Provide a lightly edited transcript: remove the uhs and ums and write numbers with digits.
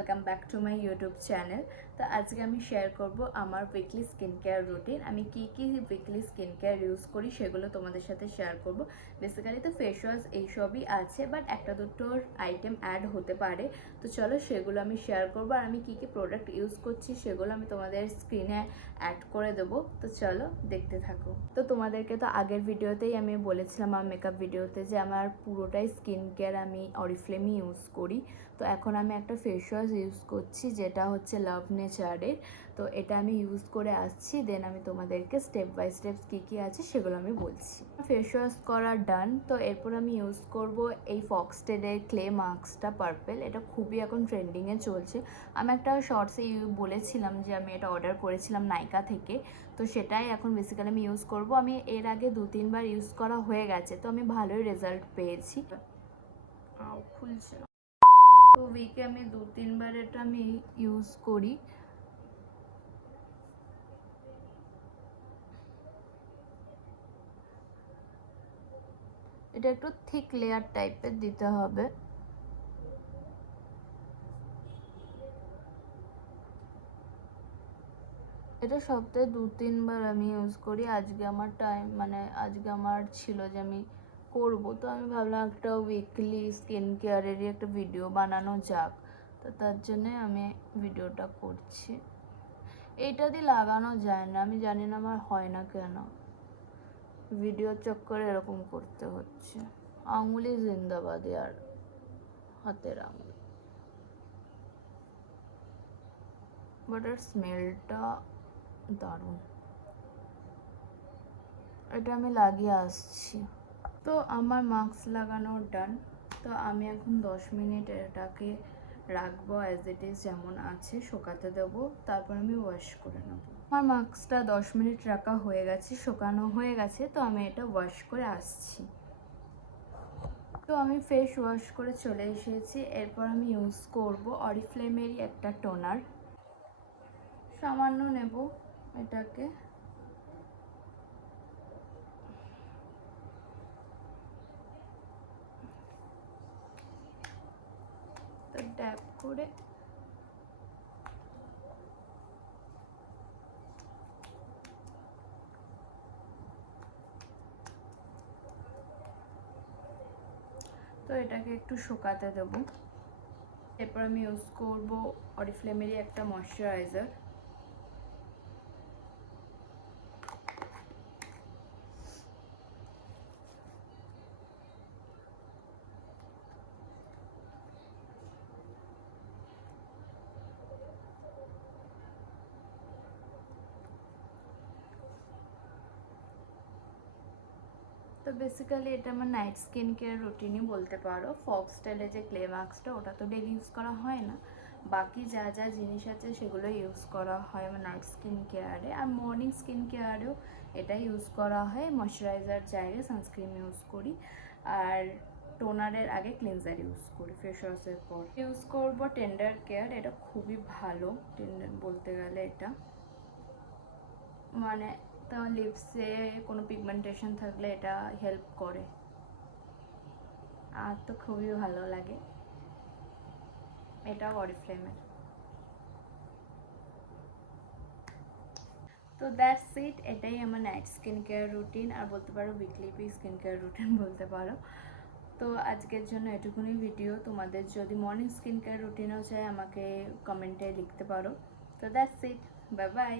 Welcome back to my YouTube channel. তো আজকে আমি শেয়ার করব আমার উইকলি স্কিন কেয়ার রুটিন। আমি কি উইকলি স্কিন কেয়ার ইউজ করি সেগুলো তোমাদের সাথে শেয়ার করব। বেসিক্যালি তো ফেস ওয়াশ এইসবই আছে, বাট একটা দুটোর আইটেম অ্যাড হতে পারে। তো চলো সেগুলো আমি শেয়ার করবো, আর আমি কি প্রোডাক্ট ইউজ করছি সেগুলো আমি তোমাদের স্ক্রিনে অ্যাড করে দেবো। তো চলো দেখতে থাকো। তো তোমাদেরকে তো আগের ভিডিওতেই আমি বলেছিলাম, আমার মেকআপ ভিডিওতে, যে আমার পুরোটাই স্কিন কেয়ার আমি অরিফ্লেমই ইউজ করি। তো এখন আমি একটা ফেস ওয়াশ ইউজ করছি যেটা হচ্ছে লাভ নেচারের। তো এটা আমি ইউজ করে আসছি, দেন আমি তোমাদেরকে স্টেপ বাই স্টেপ কী আছে সেগুলো আমি বলছি। ফেস ওয়াশ করা ডান। তো এরপর আমি ইউজ করব এই ফক্সটেলের ক্লে মাস্কটা পার্পেল। এটা খুবই এখন ট্রেন্ডিংয়ে চলছে। আমি একটা শর্টসে বলেছিলাম যে আমি এটা অর্ডার করেছিলাম নাইকা থেকে, তো সেটাই এখন বেসিক্যালি আমি ইউজ করব। আমি এর আগে 2-3 বার ইউজ করা হয়ে গেছে, তো আমি ভালোই রেজাল্ট পেয়েছি। খুলছে না। তো উইকে আমি 2-3 বার এটা আমি ইউজ করি। এটা একটু থিক লেয়ার টাইপের দিতে হবে। এটা সপ্তাহে 2-3 বার আমি ইউজ করি। আজকে আমার আজকে আমার ছিল যে আমি করব, তো আমি ভাবলাম একটা উইকলি স্কিন কেয়ারেরই একটা ভিডিও বানানো যাক, তো তার জন্যে আমি ভিডিওটা করছি। এইটা দিয়ে লাগানো যায় না, আমি জানি না আমার হয় না কেন, ভিডিও চক্করে এরকম করতে হচ্ছে। আঙুলি জিন্দাবাদ আর হাতের আঙুল, বাট এর স্মেলটা দারুণ। এটা আমি লাগিয়ে আসছি। তো আমার মাস্ক লাগানো ডান। তো আমি এখন 10 মিনিট এটাকে রাখবো অ্যাজ ইট ইজ যেমন আছে, শুকাতে দেবো, তারপর আমি ওয়াশ করে নেব। আমার মাস্কটা 10 মিনিট রাখা হয়ে গেছে, শুকানো হয়ে গেছে। তো আমি এটা ওয়াশ করে আসছি। তো আমি ফেস ওয়াশ করে চলে এসেছি। এরপর আমি ইউজ করব অরিফ্লেমেরই একটা টোনার। সামান্য নেব এটাকে। তো ট্যাপ করে তো এটাকে একটু শুকাতে দেবো। এরপর আমি ইউজ করব অরিফ্লেমেরই একটা ময়শ্চারাইজার। তো বেসিক্যালি এটা আমার নাইট স্কিন কেয়ার রুটিনই বলতে পারো। ফক্সটেলে যে ক্লে মাস্কটা, ওটা তো ডেলি ইউজ করা হয় না, বাকি যা যা জিনিস আছে সেগুলো ইউজ করা হয় আমার নাইট স্কিন কেয়ারে। আর মর্নিং স্কিন কেয়ারেও এটা ইউজ করা হয়। ময়শ্চারাইজার জায়গায় সানস্ক্রিন ইউজ করি, আর টোনারের আগে ক্লিনজার ইউজ করি ফেস ওয়াশের পর। ইউজ করবো টেন্ডার কেয়ার। এটা খুবই ভালো টেন্ডার বলতে গেলে। এটা মানে তোমার লিপসে কোনো পিগমেন্টেশন থাকলে এটা হেল্প করে, আর তো খুবই ভালো লাগে। এটা অরিফ্লেমের। তো দ্যাটস ইট। এটাই আমার নাইট স্কিন কেয়ার রুটিন, আর বলতে পারো উইকলি স্কিন কেয়ার রুটিন বলতে পারো। তো আজকের জন্য এটুকুনি ভিডিও। তোমাদের যদি মর্নিং স্কিন কেয়ার রুটিনও চাই আমাকে কমেন্টে লিখতে পারো। তো দ্যাটস ইট, বাই বাই।